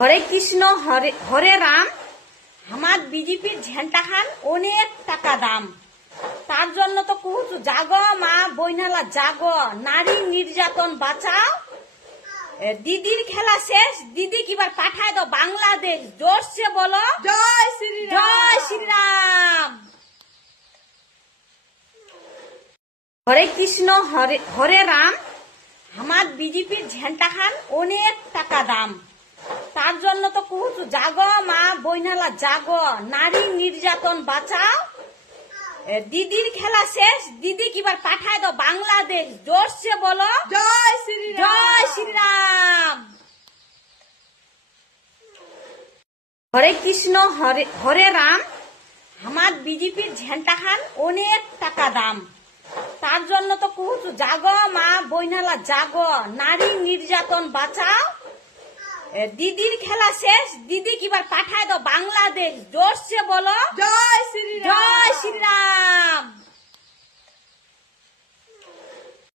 হরে কৃষ্ণ হরে হরে রাম। আমার বিজেপির ঝেন্টা খান অনেক টাকা দাম। তার জন্য তো কুহুচু জাগ মা বইনালা জাগ, নারী নির্যাতন বাঁচাও। দিদির খেলা শেষ, দিদি কিবার পাঠায় দাও বাংলাদেশ। জোরসে বলো জয় শ্রীরাম। জয় শ্রীরাম। হরে কৃষ্ণ হরে হরে রাম। আমার বিজেপির ঝেন্টা খান অনেক টাকা দাম। তার জন্য তো কুহুচু জাগ মা বইনালা জাগ, নারী নির্যাতন বাঁচাও। দিদির খেলা শেষ, দিদি কিবার পাঠায় দাও বাংলাদেশ। জোরসে বলো জয় শ্রীরাম। জয় শ্রীরাম। হরে কৃষ্ণ হরে হরে রাম। আমার বিজেপির ঝেন্টা খান অনেক টাকা দাম। তার জন্য তো কুহুচু জাগ মা বইনালা জাগ, নারী নির্যাতন বাঁচাও। দিদির খেলা শেষ, দিদি কিবার পাঠায় দাও বাংলাদেশ। জোরসে বলো জয় শ্রীরাম। জয় শ্রীরাম।